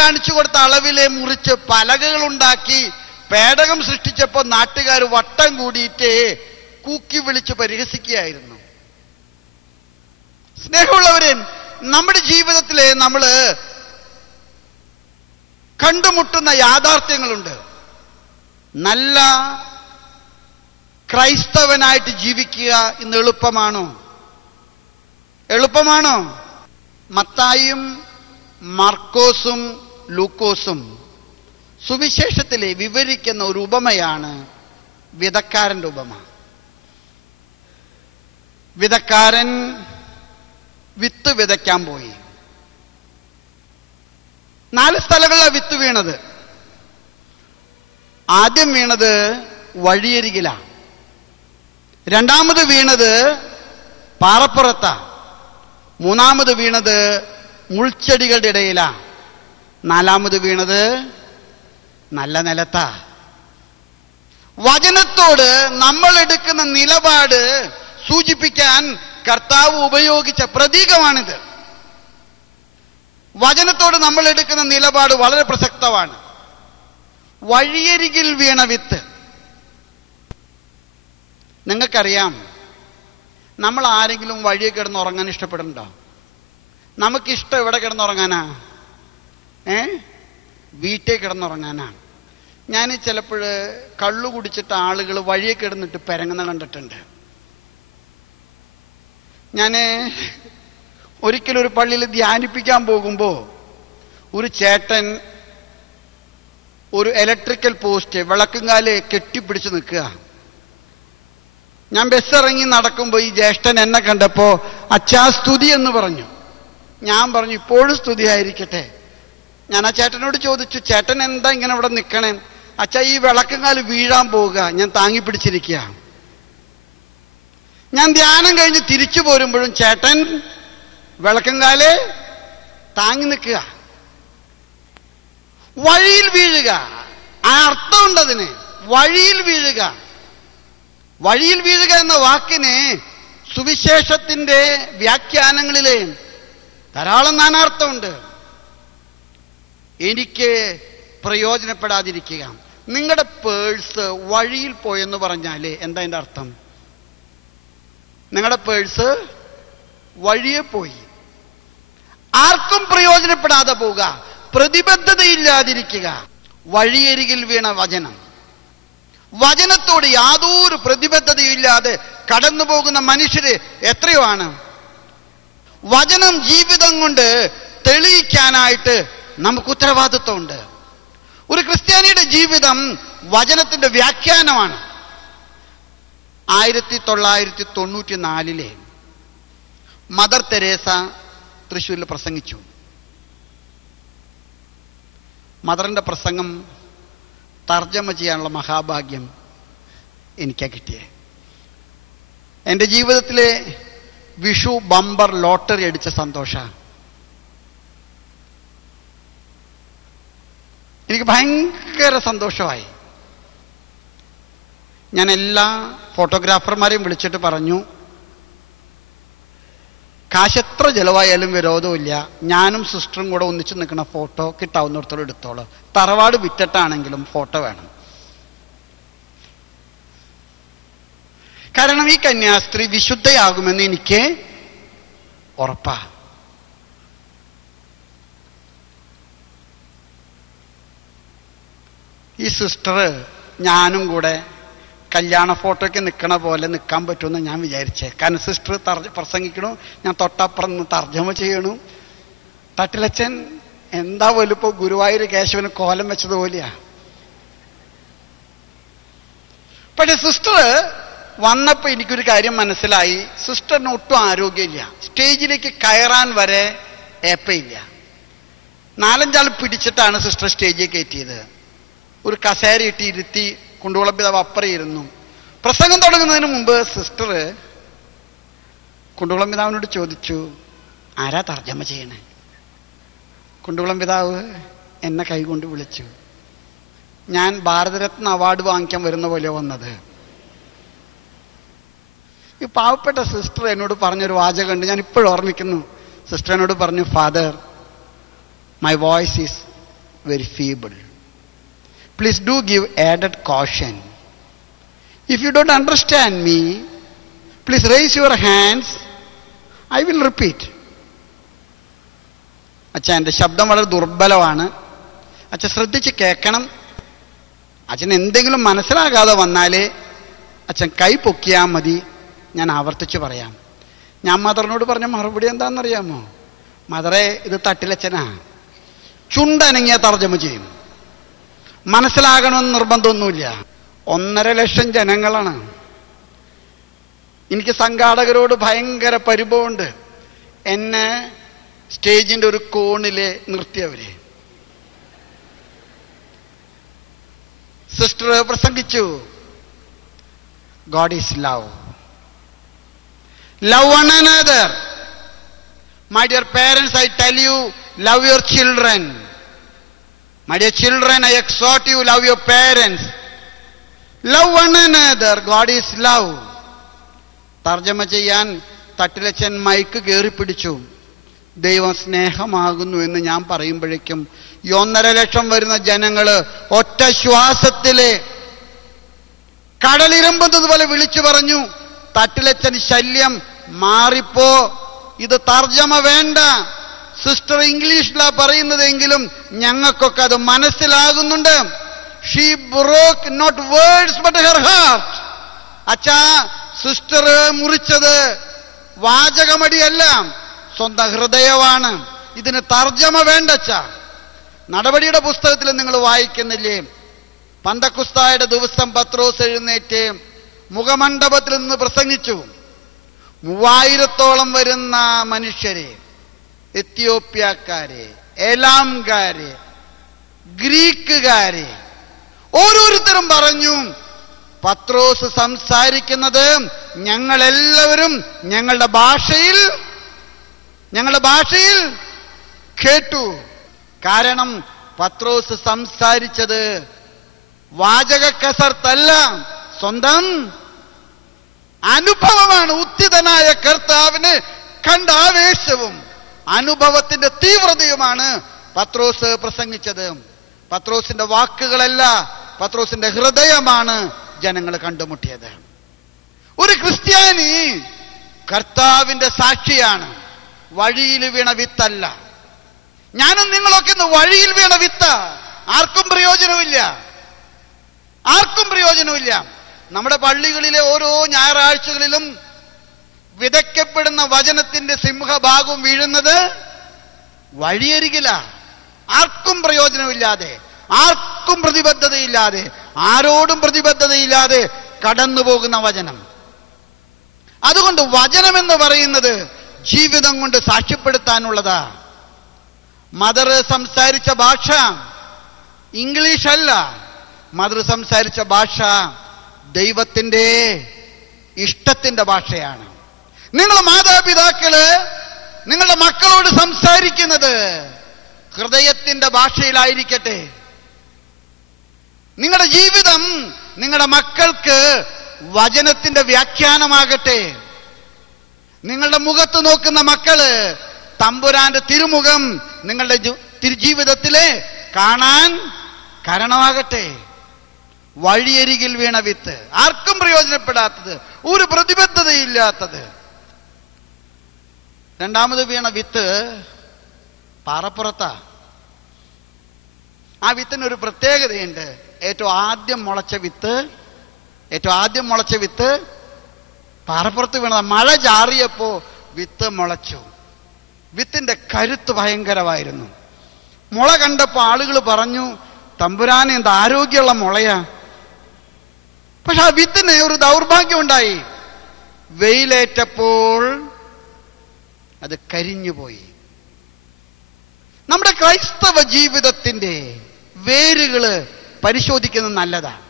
കാണിച്ചു കൊടുത്ത അളവിലെ മുറിച്ച് പലകകൾ ഉണ്ടാക്കി പേടകം സൃഷ്ടിച്ചപ്പോൾ നാട്ടുകാർ വട്ടം കൂടിയിട്ട് കൂക്കി വിളിച്ച് പരിഹസിക്കുകയായിരുന്നു. സ്നേഹമുള്ളവരെ, നമ്മുടെ ജീവിതത്തിലെ നമ്മൾ കണ്ടുമുട്ടുന്ന യാഥാർത്ഥ്യങ്ങളുണ്ട്. നല്ല ക്രൈസ്തവനായിട്ട് ജീവിക്കുക ഇന്ന് എളുപ്പമാണോ? എളുപ്പമാണോ? മത്തായിയും മാർക്കോസും ലൂക്കോസും സുവിശേഷത്തിലെ വിവരിക്കുന്ന ഒരു ഉപമയാണ് വിതക്കാരന്റെ ഉപമ. വിതക്കാരൻ വിത്ത് വിതയ്ക്കാൻ പോയി. 4 സ്ഥലങ്ങളിലാണ് വിത്ത് വീണത്. ആദ്യം വീണത് വഴിയരികിലാണ്, രണ്ടാമത് വീണത് പാറപ്പുറത്താ, മൂന്നാമത് വീണത് മുൾച്ചെടികളുടെ ഇടയിലാ, നാലാമത് വീണത് നല്ല നിലത്താ. വചനത്തോട് നമ്മൾ എടുക്കുന്ന നിലപാട് സൂചിപ്പിക്കാൻ കർത്താവ് ഉപയോഗിച്ച പ്രതീകമാണിത്. വചനത്തോട് നമ്മൾ എടുക്കുന്ന നിലപാട് വളരെ പ്രസക്തമാണ്. വഴിയരികിൽ വീണ വിത്ത്. നിങ്ങൾക്കറിയാം, നമ്മൾ ആരെങ്കിലും വഴിയെ കിടന്നുറങ്ങാൻ ഇഷ്ടപ്പെടുന്നുണ്ടോ? നമുക്കിഷ്ടം എവിടെ കിടന്നുറങ്ങാനാ? വീട്ടിൽ കിടന്നുറങ്ങാനാണ്. ഞാൻ ചിലപ്പോൾ കള്ളു കുടിച്ചിട്ട് ആളുകൾ വഴിയെ കിടന്നിട്ട് പെരങ്ങുന്ന കണ്ടിട്ടുണ്ട്. ഞാൻ ഒരിക്കലും ഒരു പള്ളിയിൽ ധ്യാനിപ്പിക്കാൻ പോകുമ്പോൾ ഒരു ചേട്ടൻ ഒരു ഇലക്ട്രിക്കൽ പോസ്റ്റ് വിളക്കുംകാല് കെട്ടിപ്പിടിച്ച് നിൽക്കുക. ഞാൻ ബസ് ഇറങ്ങി നടക്കുമ്പോൾ ഈ ജ്യേഷ്ഠൻ എന്നെ കണ്ടപ്പോ അച്ഛാ സ്തുതി എന്ന് പറഞ്ഞു. ഞാൻ പറഞ്ഞു ഇപ്പോഴും സ്തുതി ആയിരിക്കട്ടെ. ഞാൻ ആ ചേട്ടനോട് ചോദിച്ചു, ചേട്ടൻ എന്താ ഇങ്ങനെ ഇവിടെ നിൽക്കണേ? അച്ഛാ ഈ വിളക്കുംകാല് വീഴാൻ പോവുക, ഞാൻ താങ്ങി പിടിച്ചിരിക്കുക. ഞാൻ ധ്യാനം കഴിഞ്ഞ് തിരിച്ചു പോരുമ്പോഴും ചേട്ടൻ വിളക്കുംകാല് താങ്ങി നിൽക്കുക. വഴിയിൽ വീഴുക, ആ അർത്ഥമുണ്ടതിന്. വഴിയിൽ വീഴുക. വഴിയിൽ വീഴുക എന്ന വാക്കിന് സുവിശേഷത്തിന്റെ വ്യാഖ്യാനങ്ങളിലെ ധാരാളം നാനാർത്ഥമുണ്ട്. എനിക്ക് പ്രയോജനപ്പെടാതിരിക്കുക. നിങ്ങളുടെ പേഴ്സ് വഴിയിൽ പോയെന്ന് പറഞ്ഞാല് എന്താ അതിന്റെ അർത്ഥം? നിങ്ങളുടെ പേഴ്സ് വഴിയെ പോയി. ആർക്കും പ്രയോജനപ്പെടാതെ പോവുക, പ്രതിബദ്ധതയില്ലാതിരിക്കുക. വഴിയരികിൽ വീണ വചനം. വചനത്തോട് യാതൊരു പ്രതിബദ്ധതയില്ലാതെ കടന്നു പോകുന്ന മനുഷ്യര് എത്രയോ ആണ്. വചനം ജീവിതം കൊണ്ട് തെളിയിക്കാനായിട്ട് നമുക്ക് ഉത്തരവാദിത്വമുണ്ട്. ഒരു ക്രിസ്ത്യാനിയുടെ ജീവിതം വചനത്തിന്റെ വ്യാഖ്യാനമാണ്. 1994 മദർ തെരേസ തൃശ്ശൂരിൽ പ്രസംഗിച്ചു. മദറിന്റെ പ്രസംഗം തർജ്ജമ ചെയ്യാനുള്ള മഹാഭാഗ്യം എനിക്കാ കിട്ടിയേ. എൻ്റെ ജീവിതത്തിലെ വിഷു ബമ്പർ ലോട്ടറി അടിച്ച സന്തോഷ. എനിക്ക് ഭയങ്കര സന്തോഷമായി. ഞാൻ എല്ലാ ഫോട്ടോഗ്രാഫർമാരെയും വിളിച്ചിട്ട് പറഞ്ഞു, കാശ് എത്ര ചെലവായാലും വിരോധമില്ല, ഞാനും സിസ്റ്ററും കൂടെ ഒന്നിച്ച് നിൽക്കുന്ന ഫോട്ടോ കിട്ടാവുന്നിടത്തോളം എടുത്തോളൂ. തറവാട് വിറ്റിട്ടാണെങ്കിലും ഫോട്ടോ വേണം. കാരണം ഈ കന്യാസ്ത്രീ വിശുദ്ധയാകുമെന്ന് എനിക്ക് ഉറപ്പാ. ഈ സിസ്റ്റർ ഞാനും കൂടെ കല്യാണ ഫോട്ടോയ്ക്ക് നിൽക്കണ പോലെ നിൽക്കാൻ പറ്റുമെന്ന് ഞാൻ വിചാരിച്ചേ. കാരണം സിസ്റ്റർ പ്രസംഗിക്കണു, ഞാൻ തൊട്ടപ്പുറം നിന്ന് തർജ്ജമ ചെയ്യണു. തട്ടിലച്ചൻ എന്താ പോലിപ്പോ ഗുരുവായൂർ കേശവന് കോലം വെച്ചതുപോലെയാ. പക്ഷെ സിസ്റ്റർ വന്നപ്പോ എനിക്കൊരു കാര്യം മനസ്സിലായി. സിസ്റ്ററിന് ഒട്ടും ആരോഗ്യമില്ല. സ്റ്റേജിലേക്ക് കയറാൻ വരെ ഏപ്പയില്ല. 4-5 ആൾ പിടിച്ചിട്ടാണ് സിസ്റ്റർ സ്റ്റേജിൽ കയറ്റിയത്. ഒരു കസേര ഇട്ട് ഇരുത്തി കുണ്ടുകുളം പിതാവ് അപ്പുറയിരുന്നു. പ്രസംഗം തുടങ്ങുന്നതിന് മുമ്പ് സിസ്റ്റർ കുണ്ടുകുളം പിതാവിനോട് ചോദിച്ചു, ആരാ തർജ്ജമ ചെയ്യണേ? കുണ്ടുകുളം പിതാവ് എന്നെ കൈകൊണ്ട് വിളിച്ചു. ഞാൻ ഭാരതരത്ന അവാർഡ് വാങ്ങിക്കാൻ വരുന്ന പോലെ വന്നത്. ഈ പാവപ്പെട്ട സിസ്റ്റർ എന്നോട് പറഞ്ഞൊരു വാചകമുണ്ട്, ഞാൻ ഇപ്പോഴും ഓർമ്മിക്കുന്നു. സിസ്റ്റർ എന്നോട് പറഞ്ഞു, father, my voice is very feeble. Please do give added caution. If you don't understand me, please raise your hands. I will repeat. അച്ഛൻ എൻ്റെ ശബ്ദം വളരെ ദുർബലമാണ്. അച്ഛൻ ശ്രദ്ധിച്ച് കേൾക്കണം. അച്ഛൻ എന്തെങ്കിലും മനസ്സിലാകാതെ വന്നാൽ അച്ഛൻ കൈ പൊക്കിയാൽ മതി, ഞാൻ ആവർത്തിച്ച് പറയാം. ഞാൻ മദറിനോട് പറഞ്ഞ മറുപടി എന്താണെന്നറിയാമോ? മദറെ, ഇത് തട്ടിലച്ഛനാ, ചുണ്ടനങ്ങിയ തർജ്ജമ ചെയ്യും, മനസ്സിലാകണമെന്ന് നിർബന്ധമൊന്നുമില്ല. 1.5 ലക്ഷം ജനങ്ങളാണ്. എനിക്ക് സംഘാടകരോട് ഭയങ്കര പരിഭവമുണ്ട്. എന്നെ സ്റ്റേജിന്റെ ഒരു കോണില് നിർത്തിയവര്. സിസ്റ്റർ പ്രസംഗിച്ചു, God is love. Love one another. My dear parents, I tell you, love your children. My dear children, I exhort you, love your parents. Love one another. God is love. തർജ്ജമ ചെയ്യാൻ തട്ടിലച്ചൻ mic കയറി പിടിച്ചു. ദൈവം സ്നേഹമാകുന്നു എന്ന് ഞാൻ പറയുമ്പോഴേക്കും 1.5 ലക്ഷം വരുന്ന ജനങ്ങള് ഒറ്റ ശ്വാസത്തിലെ കടലിരമ്പുന്നത് പോലെ വിളിച്ചു പറഞ്ഞു, തട്ടിലച്ചൻ ശല്യം മാറിപ്പോ, ഇത് തർജ്ജമ വേണ്ട, സിസ്റ്റർ ഇംഗ്ലീഷിലാ പറയുന്നതെങ്കിലും ഞങ്ങൾക്കൊക്കെ അത് മനസ്സിലാകുന്നുണ്ട്. She broke not words but her heart. അച്ഛാ, സിസ്റ്റർ മുറിച്ചത് വാചകമടിയല്ല, സ്വന്തം ഹൃദയമാണ്. ഇതിന് തർജ്ജമ വേണ്ട അച്ഛാ. നടപടിയുടെ പുസ്തകത്തിൽ നിങ്ങൾ വായിക്കുന്നില്ലേ, പന്തക്കുസ്തായുടെ ദിവസം പത്രോസ് എഴുന്നേറ്റ് മുഖമണ്ഡപത്തിൽ നിന്ന് പ്രസംഗിച്ചു. 3000-ഓളം വരുന്ന മനുഷ്യരെ, എത്യോപ്യക്കാരെ, എലാംകാരെ, ഗ്രീക്കുകാരെ, ഓരോരുത്തരും പറഞ്ഞു, പത്രോസ് സംസാരിക്കുന്നത് ഞങ്ങളെല്ലാവരും ഞങ്ങളുടെ ഭാഷയിൽ കേട്ടു. കാരണം പത്രോസ് സംസാരിച്ചത് വാചക കസർത്തല്ല, സ്വന്തം അനുഭവമാണ്. ഉത്തിതനായ കർത്താവിന് കണ്ട ആവേശവും അനുഭവത്തിന്റെ തീവ്രതയുമാണ് പത്രോസ് പ്രസംഗിച്ചത്. പത്രോസിന്റെ വാക്കുകളല്ല, പത്രോസിന്റെ ഹൃദയമാണ് ജനങ്ങൾ കണ്ടുമുട്ടിയത്. ഒരു ക്രിസ്ത്യാനി കർത്താവിന്റെ സാക്ഷിയാണ്, വഴിയിൽ വീണ വിത്തല്ല. ഞാനും നിങ്ങളൊക്കെ ഇന്ന് വഴിയിൽ വീണ വിത്ത. ആർക്കും പ്രയോജനമില്ല. നമ്മുടെ പള്ളികളിലെ ഓരോ ഞായറാഴ്ചകളിലും വിതയ്ക്കപ്പെടുന്ന വചനത്തിന്റെ സിംഹഭാഗവും വീഴുന്നത് വഴിയരികില. ആർക്കും പ്രയോജനമില്ലാതെ, ആർക്കും പ്രതിബദ്ധതയില്ലാതെ, ആരോടും പ്രതിബദ്ധതയില്ലാതെ കടന്നു പോകുന്ന വചനം. അതുകൊണ്ട് വചനമെന്ന് പറയുന്നത് ജീവിതം കൊണ്ട് സാക്ഷ്യപ്പെടുത്താനുള്ളതാ. മദർ സംസാരിച്ച ഭാഷ ഇംഗ്ലീഷ് അല്ല. മദർ സംസാരിച്ച ഭാഷ ദൈവത്തിന്റെ ഇഷ്ടത്തിന്റെ ഭാഷയാണ്. നിങ്ങൾ മാതാപിതാക്കള് നിങ്ങളുടെ മക്കളോട് സംസാരിക്കുന്നത് ഹൃദയത്തിന്റെ ഭാഷയിലായിരിക്കട്ടെ. നിങ്ങളുടെ ജീവിതം നിങ്ങളുടെ മക്കൾക്ക് വചനത്തിന്റെ വ്യാഖ്യാനമാകട്ടെ. നിങ്ങളുടെ മുഖത്ത് നോക്കുന്ന മക്കള് തമ്പുരാന്റെ തിരുമുഖം നിങ്ങളുടെ ജീവിതത്തിലെ കാണാൻ കാരണമാകട്ടെ. വഴിയരികിൽ വീണ വിത്ത്, ആർക്കും പ്രയോജനപ്പെടാത്തത്, ഒരു പ്രതിബദ്ധതയില്ലാത്തത്. രണ്ടാമത് വീണ വിത്ത് പാറപ്പുറത്താ. ആ വിത്തിനൊരു പ്രത്യേകതയുണ്ട്. ഏറ്റവും ആദ്യം മുളച്ച വിത്ത് പാറപ്പുറത്ത് വീണതാ. മഴ ചാറിയപ്പോ വിത്ത് മുളച്ചു. വിത്തിന്റെ കരുത്ത് ഭയങ്കരമായിരുന്നു. മുള കണ്ടപ്പോ ആളുകൾ പറഞ്ഞു, തമ്പുരാനെ എന്ത് ആരോഗ്യമുള്ള മുളയാ. പക്ഷെ ആ വിത്തിന് ഒരു ദൗർഭാഗ്യം ഉണ്ടായി. വെയിലേറ്റപ്പോൾ അത് കരിഞ്ഞുപോയി. നമ്മുടെ ക്രൈസ്തവ ജീവിതത്തിന്റെ വേരുകള് പരിശോധിക്കുന്നത് നല്ലതാണ്.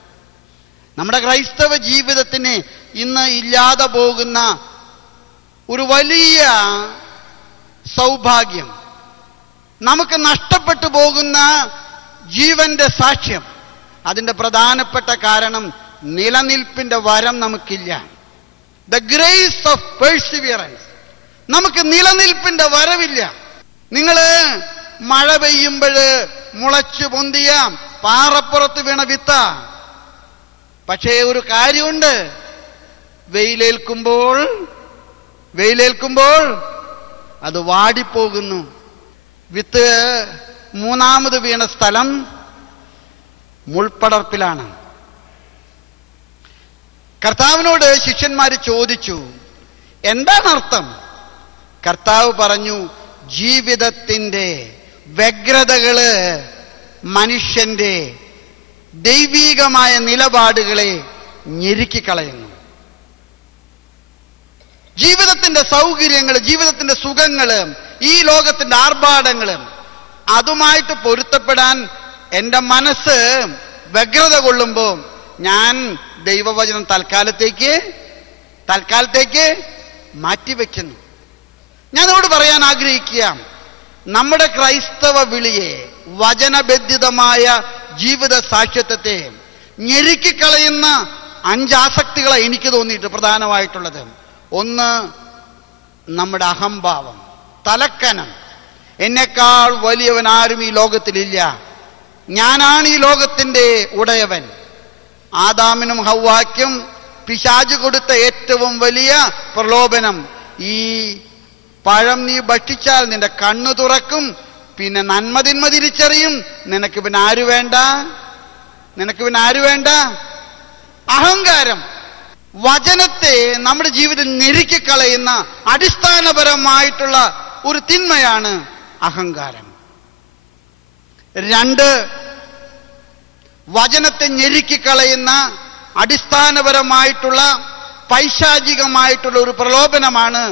നമ്മുടെ ക്രൈസ്തവ ജീവിതത്തിന് ഇന്ന് ഇല്ലാതെ പോകുന്ന ഒരു വലിയ സൗഭാഗ്യം, നമുക്ക് നഷ്ടപ്പെട്ടു പോകുന്ന ജീവന്റെ സാക്ഷ്യം, അതിന്റെ പ്രധാനപ്പെട്ട കാരണം നിലനിൽപ്പിന്റെ വരം നമുക്കില്ല. The grace of Perseverance. നമുക്ക് നിലനിൽപ്പിന്റെ വരവില്ല. നിങ്ങള് മഴ പെയ്യുമ്പോൾ മുളച്ചു പൊന്തിയ പാറപ്പുറത്ത് വീണ വിത്ത. പക്ഷേ ഒരു കാര്യമുണ്ട്, വെയിലേൽക്കുമ്പോൾ അത് വാടിപ്പോകുന്നു. വിത്ത് മൂന്നാമത് വീണ സ്ഥലം മുൾപ്പടർപ്പിലാണ്. കർത്താവിനോട് ശിഷ്യന്മാർ ചോദിച്ചു, എന്താണ് അർത്ഥം? കർത്താവ് പറഞ്ഞു, ജീവിതത്തിന്റെ വ്യഗ്രതകള് മനുഷ്യന്റെ ദൈവീകമായ നിലപാടുകളെ ഞെരുക്കിക്കളയുന്നു. ജീവിതത്തിന്റെ സൗകര്യങ്ങൾ, ജീവിതത്തിന്റെ സുഖങ്ങള്, ഈ ലോകത്തിന്റെ ആർഭാടങ്ങളും അതുമായിട്ട് പൊരുത്തപ്പെടാൻ എൻ്റെ മനസ്സ് വ്യഗ്രത കൊള്ളുമ്പോൾ ഞാൻ ദൈവവചനം തൽക്കാലത്തേക്ക് മാറ്റിവെക്കുന്നു. ഞാനോട് പറയാൻ ആഗ്രഹിക്കുക, നമ്മുടെ ക്രൈസ്തവ വിളിയെ, വചനബന്ധിതമായ ജീവിത സാക്ഷ്യത്വത്തെ ഞെരുക്കിക്കളയുന്ന 5 ആസക്തികളാണ് എനിക്ക് തോന്നിയിട്ട് പ്രധാനമായിട്ടുള്ളത്. ഒന്ന്, നമ്മുടെ അഹംഭാവം, തലക്കനം. എന്നെക്കാൾ വലിയവൻ ആരും ഈ ലോകത്തിലില്ല, ഞാനാണ് ഈ ലോകത്തിന്റെ ഉടയവൻ. ആദാമിനും ഹവ്വായ്ക്കും പിശാച് കൊടുത്ത ഏറ്റവും വലിയ പ്രലോഭനം, ഈ പഴം നീ ഭക്ഷിച്ചാൽ നിന്റെ കണ്ണു തുറക്കും, പിന്നെ നന്മതിന്മ തിരിച്ചറിയും, നിനക്ക് പിന്നെ ആര് വേണ്ട? അഹങ്കാരം. വചനത്തെ നമ്മുടെ ജീവിതം ഞെരുക്കിക്കളയുന്ന അടിസ്ഥാനപരമായിട്ടുള്ള ഒരു തിന്മയാണ് അഹങ്കാരം. 2, വചനത്തെ ഞെരുക്കിക്കളയുന്ന അടിസ്ഥാനപരമായിട്ടുള്ള പൈശാചികമായിട്ടുള്ള ഒരു പ്രലോഭനമാണ്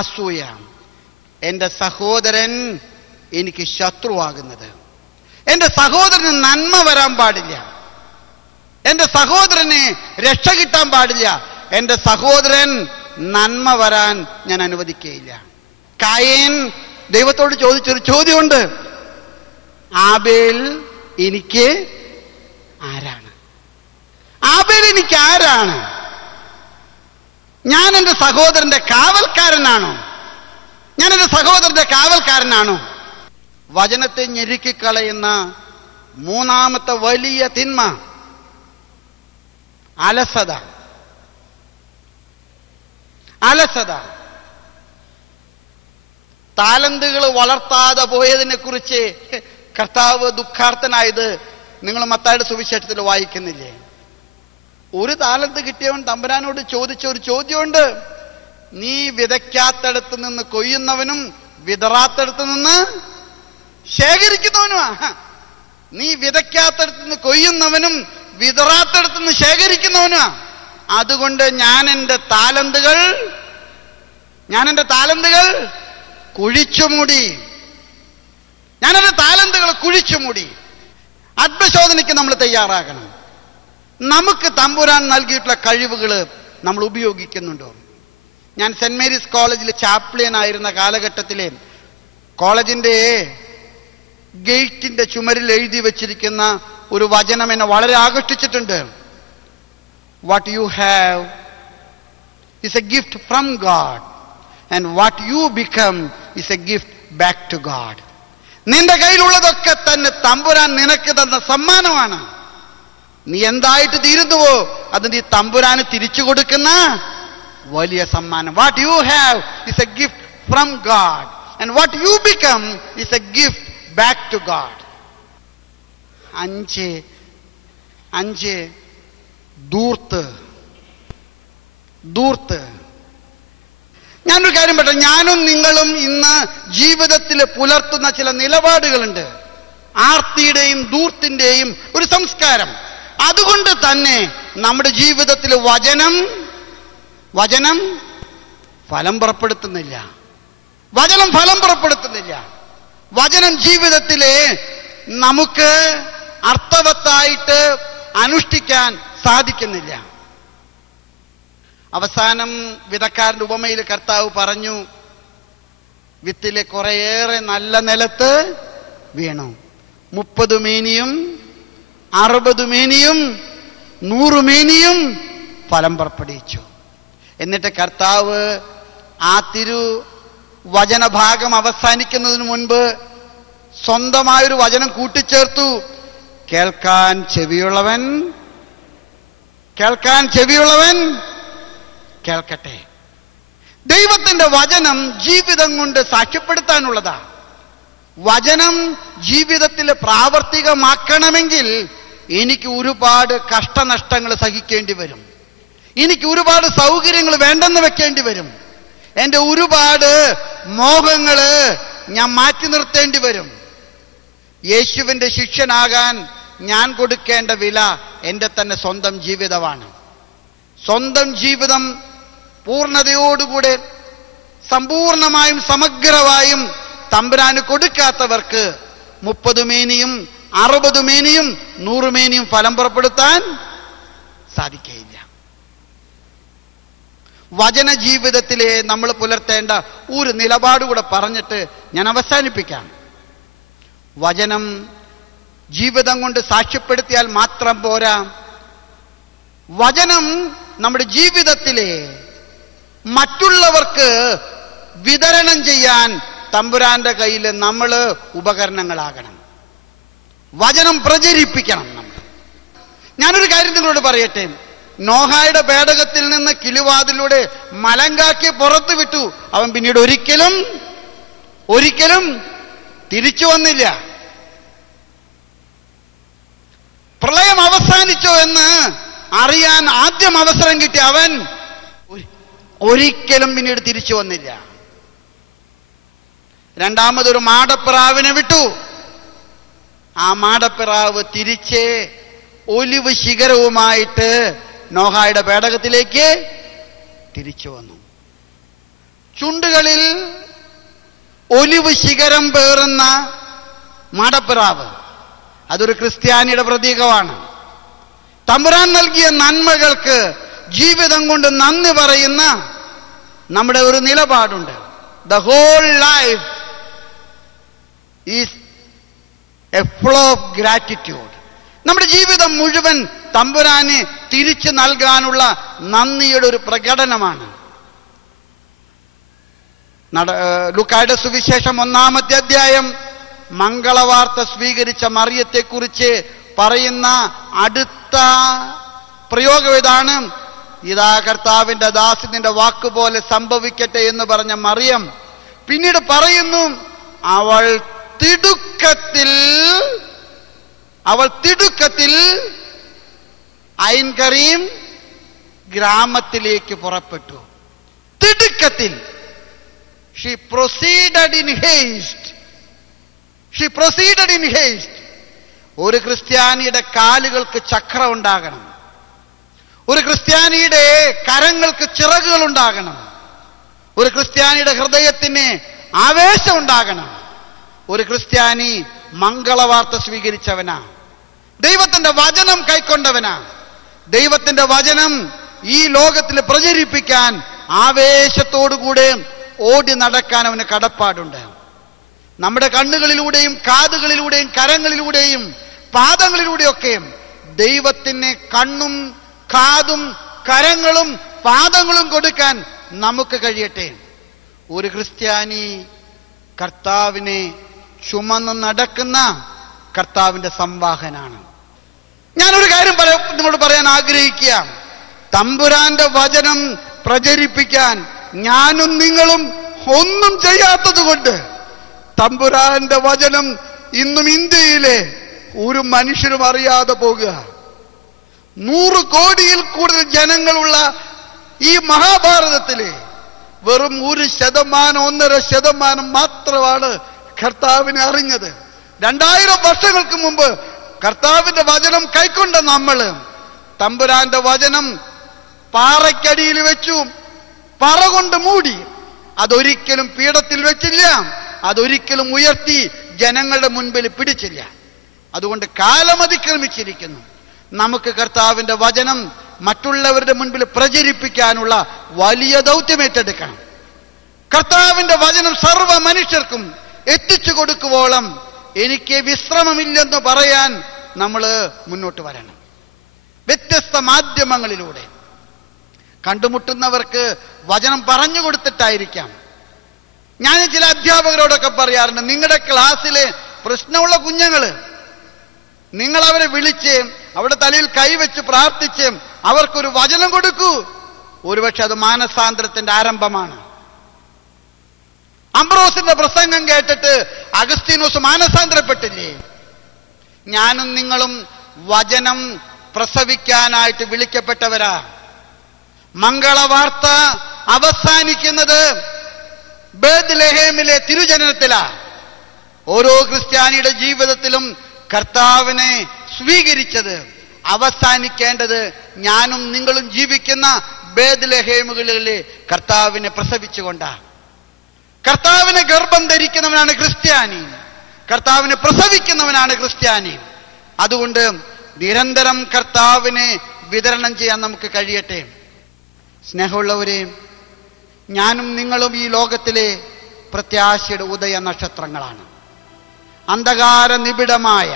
അസൂയ. എൻ്റെ സഹോദരൻ എനിക്ക് ശത്രുവാകുന്നത്, എൻ്റെ സഹോദരന് നന്മ വരാൻ പാടില്ല, എൻ്റെ സഹോദരന് രക്ഷ കിട്ടാൻ പാടില്ല, എൻ്റെ സഹോദരൻ നന്മ വരാൻ ഞാൻ അനുവദിക്കുകയില്ല. കായേൻ ദൈവത്തോട് ചോദിച്ചൊരു ചോദ്യമുണ്ട്, ആബേൽ എനിക്ക് ആരാണ്? ഞാൻ എൻ്റെ സഹോദരന്റെ കാവൽക്കാരനാണോ? വചനത്തെ ഞെരുക്കിക്കളയുന്ന മൂന്നാമത്തെ വലിയ തിന്മ അലസത. താലന്തുകൾ വളർത്താതെ പോയതിനെ കുറിച്ച് കർത്താവ് ദുഃഖാർത്ഥനായത് നിങ്ങൾ മത്തായിയുടെ സുവിശേഷത്തിൽ വായിക്കുന്നില്ലേ? ഒരു താലന്ത് കിട്ടിയവൻ തമ്പുരാനോട് ചോദിച്ച ഒരു ചോദ്യമുണ്ട്, നീ വിതയ്ക്കാത്തടത്ത് നിന്ന് കൊയ്യുന്നവനും വിതറാത്തടത്ത് നിന്ന് ശേഖരിക്കുന്നവനുമാ. നീ വിതയ്ക്കാത്തടത്ത് നിന്ന് കൊയ്യുന്നവനും വിതറാത്തടത്ത് നിന്ന് ശേഖരിക്കുന്നവനുമാ. അതുകൊണ്ട് ഞാൻ എൻ്റെ താലന്തുകൾ കുഴിച്ചുമൂടി. ആത്മശോധനയ്ക്ക് നമ്മൾ തയ്യാറാകണം. നമുക്ക് തമ്പുരാൻ നൽകിയിട്ടുള്ള കഴിവുകൾ നമ്മൾ ഉപയോഗിക്കുന്നുണ്ടോ? ഞാൻ സെന്റ് മേരീസ് കോളേജിൽ ചാപ്ലിയൻ ആയിരുന്ന കാലഘട്ടത്തിലെ കോളേജിന്റെ ഗേറ്റിന്റെ ചുമരിൽ എഴുതി വെച്ചിരിക്കുന്ന ഒരു വചനം എന്നെ വളരെ ആകർഷിച്ചിട്ടുണ്ട്. What you have is a gift from God and what you become is a gift back to God. നിന്റെ കയ്യിലുള്ളതൊക്കെ തന്നെ തമ്പുരാൻ നിനക്ക് തന്ന സമ്മാനമാണ്. നീ എന്തായിട്ട് തീരുന്നുവോ അത് നീ തമ്പുരാന് തിരിച്ചു കൊടുക്കുന്ന വലിയ സമ്മാനം. What you have is a gift from God and what you become is a gift back to God. 5 ദൂർത്ത്. ഞാനൊരു കാര്യം പറയട്ടെ, ഞാനും നിങ്ങളും ഇന്ന് ജീവിതത്തിൽ പുലർത്തുന്ന ചില നിലപാടുകളുണ്ട്. ആർത്തിയുടെയും ദൂർത്തിന്റെയും ഒരു സംസ്കാരം. അതുകൊണ്ട് തന്നെ നമ്മുടെ ജീവിതത്തിൽ വചനം ഫലം പുറപ്പെടുത്തുന്നില്ല. വചനം ജീവിതത്തിലെ നമുക്ക് അർത്ഥവത്തായിട്ട് അനുഷ്ഠിക്കാൻ സാധിക്കുന്നില്ല. അവസാനം വിതക്കാരന്റെ ഉപമയിൽ കർത്താവ് പറഞ്ഞു, വിത്തിലെ കുറേയേറെ നല്ല നിലത്ത് വീണു. 30 മേനിയും 60 മേനിയും 100 മേനിയും ഫലം പുറപ്പെടുവിച്ചു. എന്നിട്ട് കർത്താവ് ആ വചനഭാഗം അവസാനിക്കുന്നതിന് മുൻപ് സ്വന്തമായൊരു വചനം കൂട്ടിച്ചേർത്തു. കേൾക്കാൻ ചെവിയുള്ളവൻ കേൾക്കട്ടെ. ദൈവത്തിന്റെ വചനം ജീവിതം കൊണ്ട് സാക്ഷ്യപ്പെടുത്താനുള്ളതാ. വചനം ജീവിതത്തിൽ പ്രാവർത്തികമാക്കണമെങ്കിൽ എനിക്ക് ഒരുപാട് കഷ്ടനഷ്ടങ്ങൾ സഹിക്കേണ്ടി വരും. എനിക്ക് ഒരുപാട് സൗകര്യങ്ങൾ വേണ്ടെന്ന് വെക്കേണ്ടി വരും. എൻ്റെ ഒരുപാട് മോഹങ്ങള് ഞാൻ മാറ്റി നിർത്തേണ്ടി വരും. യേശുവിന്റെ ശിഷ്യനാകാൻ ഞാൻ കൊടുക്കേണ്ട വില എൻ്റെ തന്നെ സ്വന്തം ജീവിതമാണ്. സ്വന്തം ജീവിതം പൂർണ്ണതയോടുകൂടെ സമ്പൂർണമായും സമഗ്രമായും തമ്പുരാന് കൊടുക്കാത്തവർക്ക് 30 മേനിയും 60 മേനിയും 100 മേനിയും ഫലം പുറപ്പെടുത്താൻ സാധിക്കുകയില്ല. വചന ജീവിതത്തിലെ നമ്മൾ പുലർത്തേണ്ട ഒരു നിലപാടുകൂടെ പറഞ്ഞിട്ട് ഞാൻ അവസാനിപ്പിക്കാം. വചനം ജീവിതം കൊണ്ട് സാക്ഷ്യപ്പെടുത്തിയാൽ മാത്രം പോരാ. വചനം നമ്മുടെ ജീവിതത്തിലെ മറ്റുള്ളവർക്ക് വിതരണം ചെയ്യാൻ തമ്പുരാന്റെ കയ്യിൽ നമ്മൾ ഉപകരണങ്ങളാകണം. വചനം പ്രചരിപ്പിക്കണം നമ്മൾ. ഞാനൊരു കാര്യം നിങ്ങളോട് പറയട്ടെ. നോഹായുടെ പേടകത്തിൽ നിന്ന് കിളിവാതിലൂടെ മലങ്കാക്കി പുറത്തു വിട്ടു. അവൻ പിന്നീട് ഒരിക്കലും തിരിച്ചു വന്നില്ല. പ്രളയം അവസാനിച്ചോ എന്ന് അറിയാൻ ആദ്യം അവസരം കിട്ടിയ അവൻ ഒരിക്കലും പിന്നീട് തിരിച്ചു വന്നില്ല. രണ്ടാമതൊരു മാടപ്പിറാവിനെ വിട്ടു. ആ മാടപ്പിറാവ് തിരിച്ച് ഒലിവ് ശിഖരവുമായിട്ട് നോഹായുടെ പേടകത്തിലേക്ക് തിരിച്ചു വന്നു. ചുണ്ടുകളിൽ ഒലിവ് ശിഖരം പേറുന്ന മാടപ്പിറാവ് അതൊരു ക്രിസ്ത്യാനിയുടെ പ്രതീകമാണ്. തമ്പുരാൻ നൽകിയ നന്മകൾക്ക് ജീവിതം കൊണ്ട് നന്ദി പറയുന്ന നമ്മുടെ ഒരു നിലപാടുണ്ട്. The whole life is a flow of gratitude. നമ്മുടെ ജീവിതം മുഴുവൻ തമ്പുരാന് തിരിച്ചു നൽകാനുള്ള നന്ദിയുടെ ഒരു പ്രകടനമാണ്. ലൂക്കായുടെ സുവിശേഷം 1-ാമത്തെ അധ്യായം മംഗളവാർത്ത സ്വീകരിച്ച മറിയത്തെക്കുറിച്ച് പറയുന്ന അടുത്ത പ്രയോഗം ഇതാണ്. ഇതാ കർത്താവിന്റെ ദാസി നിന്റെ വാക്കുപോലെ സംഭവിക്കട്ടെ എന്ന് പറഞ്ഞ മറിയം പിന്നീട് പറയുന്നു, അവൾ തിടുക്കത്തിൽ ഐൻ കരീം ഗ്രാമത്തിലേക്ക് പുറപ്പെട്ടു. തിടുക്കത്തിൽ. She proceeded in haste. ഒരു ക്രിസ്ത്യാനിയുടെ കാലുകൾക്ക് ചക്രം ഉണ്ടാകണം. ഒരു ക്രിസ്ത്യാനിയുടെ കരങ്ങൾക്ക് ചിറകുകൾ ഉണ്ടാകണം. ഒരു ക്രിസ്ത്യാനിയുടെ ഹൃദയത്തിന് ആവേശം ഉണ്ടാകണം. ഒരു ക്രിസ്ത്യാനി മംഗളവാർത്ത സ്വീകരിച്ചവനാ. ദൈവത്തിന്റെ വചനം കൈക്കൊണ്ടവനാ. ദൈവത്തിന്റെ വചനം ഈ ലോകത്തിൽ പ്രചരിപ്പിക്കാൻ ആവേശത്തോടുകൂടെ ഓടി നടക്കാൻ അവന് കടപ്പാടുണ്ട്. നമ്മുടെ കണ്ണുകളിലൂടെയും കാതുകളിലൂടെയും കരങ്ങളിലൂടെയും പാദങ്ങളിലൂടെയൊക്കെയും ദൈവത്തിന് കണ്ണും കാതും കരങ്ങളും പാദങ്ങളും കൊടുക്കാൻ നമുക്ക് കഴിയട്ടെ. ഒരു ക്രിസ്ത്യാനി കർത്താവിനെ ചുമന്ന് നടക്കുന്ന കർത്താവിന്റെ സംവാഹനാണ്. ഞാനൊരു കാര്യം നിങ്ങളോട് പറയാൻ ആഗ്രഹിക്കുക. തമ്പുരാന്റെ വചനം പ്രചരിപ്പിക്കാൻ ഞാനും നിങ്ങളും ഒന്നും ചെയ്യാത്തത് കൊണ്ട് തമ്പുരാന്റെ വചനം ഇന്നും ഇന്ത്യയിലെ ഒരു മനുഷ്യരും അറിയാതെ പോകുക. 100 കോടിയിൽ കൂടുതൽ ജനങ്ങളുള്ള ഈ മഹാഭാരതത്തിലെ വെറും 1%, മാത്രമാണ് കർത്താവിനെ അറിഞ്ഞത്. 2000 വർഷങ്ങൾക്ക് മുമ്പ് കർത്താവിന്റെ വചനം കൈക്കൊണ്ട നമ്മള് തമ്പുരാന്റെ വചനം പാറയ്ക്കടിയിൽ വെച്ചു, പറ കൊണ്ട് മൂടി. അതൊരിക്കലും പീഠത്തിൽ വെച്ചില്ല, അതൊരിക്കലും ഉയർത്തി ജനങ്ങളുടെ മുൻപിൽ പിടിച്ചില്ല. അതുകൊണ്ട് കാലം അതിക്രമിച്ചിരിക്കുന്നു. നമുക്ക് കർത്താവിന്റെ വചനം മറ്റുള്ളവരുടെ മുൻപിൽ പ്രചരിപ്പിക്കാനുള്ള വലിയ ദൗത്യം ഏറ്റെടുക്കണം. കർത്താവിന്റെ വചനം സർവ്വ മനുഷ്യർക്കും എത്തിച്ചു കൊടുക്കുവോളം എനിക്ക് വിശ്രമമില്ലെന്ന് പറയാൻ നമ്മൾ മുന്നോട്ട് വരണം. വ്യത്യസ്ത മാധ്യമങ്ങളിലൂടെ കണ്ടുമുട്ടുന്നവർക്ക് വചനം പറഞ്ഞു കൊടുത്തിട്ടായിരിക്കാം. ഞാൻ ചില അധ്യാപകരോടൊക്കെ പറയാറുണ്ട്, നിങ്ങളുടെ ക്ലാസ്സിൽ പ്രശ്നമുള്ള കുഞ്ഞുങ്ങള്, നിങ്ങൾ അവരെ വിളിച്ച് അവിടെ തലയിൽ കൈവച്ച് പ്രാർത്ഥിച്ച് അവർക്കൊരു വചനം കൊടുക്കൂ. ഒരുപക്ഷെ അത് മാനസാന്തരത്തിന്റെ ആരംഭമാണ്. അംബ്രോസിന്റെ പ്രസംഗം കേട്ടിട്ട് അഗസ്തീനോസ് മാനസാന്തരപ്പെട്ടില്ലേ? ഞാനും നിങ്ങളും വചനം പ്രസവിക്കാനായിട്ട് വിളിക്കപ്പെട്ടവരാ. മംഗളവാർത്ത അവസാനിക്കുന്നത് ബേത്ലഹേമിലെ തിരുജനനത്തിലാ. ഓരോ ക്രിസ്ത്യാനിയുടെ ജീവിതത്തിലും കർത്താവിനെ സ്വീകരിച്ചത് അവസാനിക്കേണ്ടത് ഞാനും നിങ്ങളും ജീവിക്കുന്ന ബേത്ലഹേമുകളിലെ കർത്താവിനെ പ്രസവിച്ചുകൊണ്ടാ. കർത്താവിനെ ഗർഭം ധരിക്കുന്നവനാണ് ക്രിസ്ത്യാനി, കർത്താവിനെ പ്രസവിക്കുന്നവനാണ് ക്രിസ്ത്യാനി. അതുകൊണ്ട് നിരന്തരം കർത്താവിനെ വിതരണം ചെയ്യാൻ നമുക്ക് കഴിയട്ടെ. സ്നേഹമുള്ളവരെ, ഞാനും നിങ്ങളും ഈ ലോകത്തിലെ പ്രത്യാശയുടെ ഉദയ നക്ഷത്രങ്ങളാണ്. അന്ധകാര നിബിഡമായ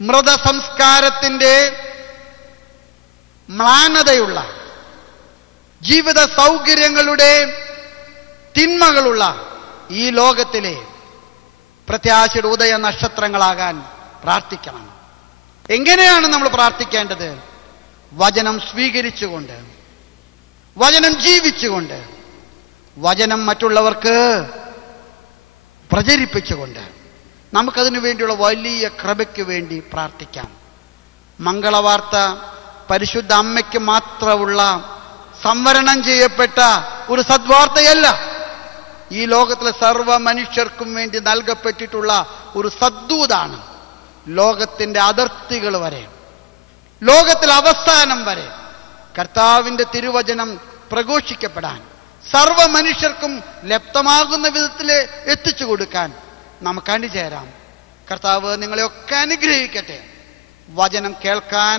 മൃതസംസ്കാരത്തിന്റെ മ്ലാനതയുള്ള ജീവിത സൗകര്യങ്ങളുടെ തിന്മകളുള്ള ഈ ലോകത്തിലെ പ്രത്യാശയുടെ ഉദയ നക്ഷത്രങ്ങളാകാൻ പ്രാർത്ഥിക്കണം. എങ്ങനെയാണ് നമ്മൾ പ്രാർത്ഥിക്കേണ്ടത്? വചനം സ്വീകരിച്ചുകൊണ്ട്, വചനം ജീവിച്ചുകൊണ്ട്, വചനം മറ്റുള്ളവർക്ക് പ്രചരിപ്പിച്ചുകൊണ്ട് നമുക്കതിനു വേണ്ടിയുള്ള വലിയ കൃപയ്ക്ക് വേണ്ടി പ്രാർത്ഥിക്കാം. മംഗളവാർത്ത പരിശുദ്ധ അമ്മയ്ക്ക് മാത്രമുള്ള സംവരണം ചെയ്യപ്പെട്ട ഒരു സദ്വാർത്തയല്ല. ഈ ലോകത്തിലെ സർവ്വ മനുഷ്യർക്കും വേണ്ടി നൽകപ്പെട്ടിട്ടുള്ള ഒരു സദ്ദൂതാണ്. ലോകത്തിന്റെ അതിർത്തികൾ വരെ, ലോകത്തിലെ അവസാനം വരെ കർത്താവിന്റെ തിരുവചനം പ്രഘോഷിക്കപ്പെടാൻ, സർവ്വ മനുഷ്യർക്കും ലപ്തമാകുന്ന വിധത്തിൽ എത്തിച്ചു കൊടുക്കാൻ നമുക്ക് അണിചേരാം. കർത്താവ് നിങ്ങളെയൊക്കെ അനുഗ്രഹിക്കട്ടെ. വചനം കേൾക്കാൻ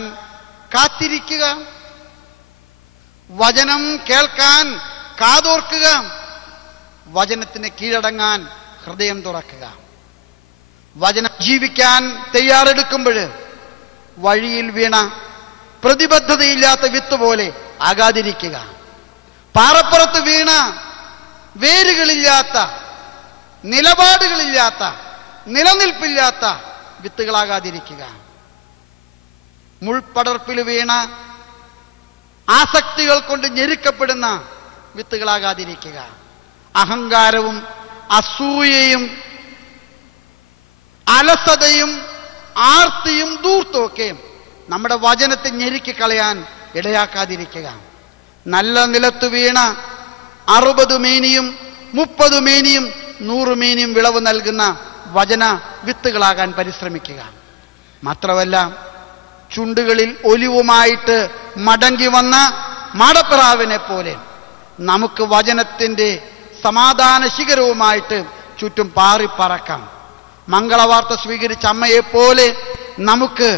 കാത്തിരിക്കുക, വചനം കേൾക്കാൻ കാതോർക്കുക, വചനത്തിന് കീഴടങ്ങാൻ ഹൃദയം തുറക്കുക. വചനം ജീവിക്കാൻ തയ്യാറെടുക്കുമ്പോൾ വഴിയിൽ വീണ പ്രതിബദ്ധതയില്ലാത്ത വിത്ത് പോലെ ആകാതിരിക്കുക. പാറപ്പുറത്ത് വീണ വേരുകളില്ലാത്ത, നിലപാടുകളില്ലാത്ത, നിലനിൽപ്പില്ലാത്ത വിത്തുകളാകാതിരിക്കുക. മുൾപടർപ്പിൽ വീണ ആസക്തികൾ കൊണ്ട് ഞെരുക്കപ്പെടുന്ന വിത്തുകളാകാതിരിക്കുക. അഹങ്കാരവും അസൂയയും അലസതയും ആർത്തിയും ധൂർത്തുമൊക്കെ നമ്മുടെ വചനത്തെ ഞെരുക്കിക്കളയാൻ ഇടയാക്കാതിരിക്കുക. നല്ല നിലത്ത് വീണ 60 മേനിയും 30 മേനിയും 100 മേനിയും വിളവ് നൽകുന്ന വചന വിത്തുകളാകാൻ പരിശ്രമിക്കുക. മാത്രമല്ല, ചുണ്ടുകളിൽ ഒലിവുമായിട്ട് മടങ്ങി വന്ന മാടപ്രാവിനെ പോലെ നമുക്ക് വചനത്തിന്റെ സമാധാന ശിഖരവുമായിട്ട് ചുറ്റും പാറിപ്പറക്കാം. മംഗളവാർത്ത സ്വീകരിച്ച അമ്മയെപ്പോലെ നമുക്ക്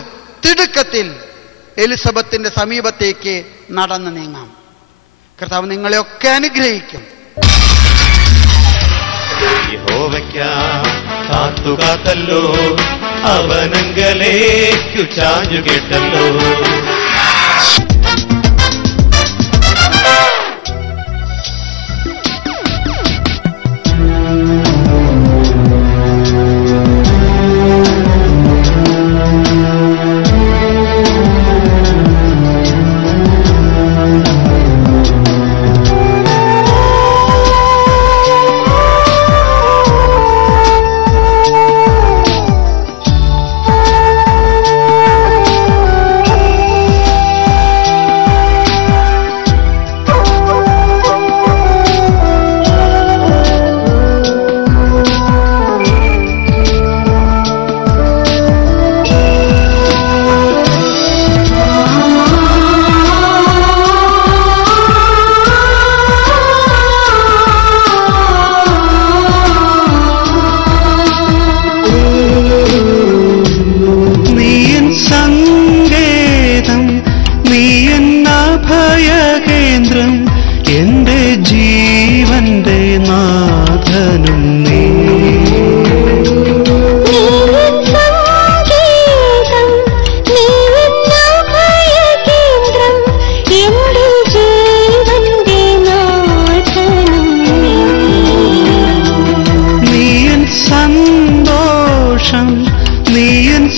തിടുക്കത്തിൽ എലിസബത്തിന്റെ സമീപത്തേക്ക് നടന്നു നീങ്ങാം. കർത്താവ് നിങ്ങളെയൊക്കെ അനുഗ്രഹിക്കും. കാത്തുകാത്തല്ലോ, അവനങ്കലേക്കു ചാഞ്ഞു കേട്ടല്ലോ.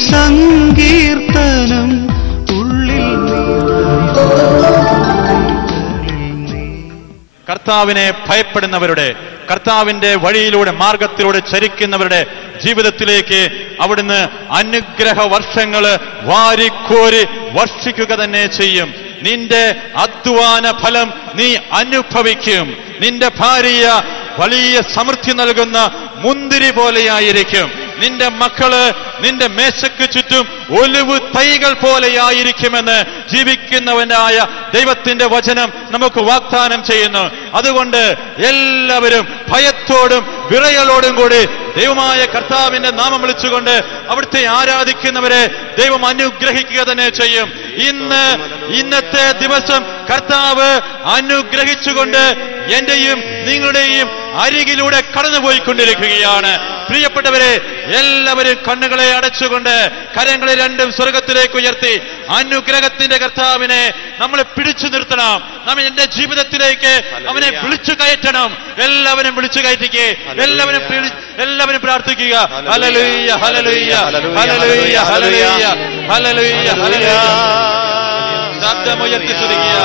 സങ്കീർത്തനം ഉള്ളിൽ കർത്താവിനെ ഭയപ്പെടുന്നവരുടെ, കർത്താവിന്റെ വഴിയിലൂടെ മാർഗത്തിലൂടെ ചരിക്കുന്നവരുടെ ജീവിതത്തിലേക്ക് അവിടുന്ന് അനുഗ്രഹ വർഷങ്ങള് വാരിക്കോരി വർഷിക്കുക തന്നെ ചെയ്യും. നിന്റെ അധ്വാന ഫലം നീ അനുഭവിക്കും. നിന്റെ ഭാര്യ വലിയ സമൃദ്ധി നൽകുന്ന മുന്തിരി പോലെയായിരിക്കും. നിന്റെ മക്കള് നിന്റെ മേശയ്ക്ക് ചുറ്റും ഒലിവ് തൈകൾ പോലെയായിരിക്കുമെന്ന് ജീവിക്കുന്നവനായ ദൈവത്തിന്റെ വചനം നമുക്ക് വാഗ്ദാനം ചെയ്യുന്നു. അതുകൊണ്ട് എല്ലാവരും ഭയത്തോടും വിറയലോടും കൂടി ദൈവമായ കർത്താവിന്റെ നാമം വിളിച്ചുകൊണ്ട് അവിടുത്തെ ആരാധിക്കുന്നവരെ ദൈവം അനുഗ്രഹിക്കുക തന്നെ ചെയ്യും. ഇന്നത്തെ ദിവസം കർത്താവ് അനുഗ്രഹിച്ചുകൊണ്ട് എന്റെയും നിങ്ങളുടെയും അരികിലൂടെ കടന്നുപോയിക്കൊണ്ടിരിക്കുകയാണ്. പ്രിയപ്പെട്ടവരെ, എല്ലാവരും കണ്ണുകളെ അടച്ചുകൊണ്ട് കരങ്ങളെ രണ്ടും സ്വർഗത്തിലേക്ക് ഉയർത്തി അനുഗ്രഹത്തിന്റെ കർത്താവിനെ നമ്മൾ പിടിച്ചു നിർത്തണം. നമ്മൾ എന്റെ ജീവിതത്തിലേക്ക് അവനെ വിളിച്ചു കയറ്റണം. എല്ലാവരും വിളിച്ചു കയറ്റിക്കേ, എല്ലാവരും പ്രാർത്ഥിക്കുക. Hallelujah, hallelujah, hallelujah, hallelujah, hallelujah, hallelujah. ശബ്ദമുയർത്തി സ്തുതിക്കുക.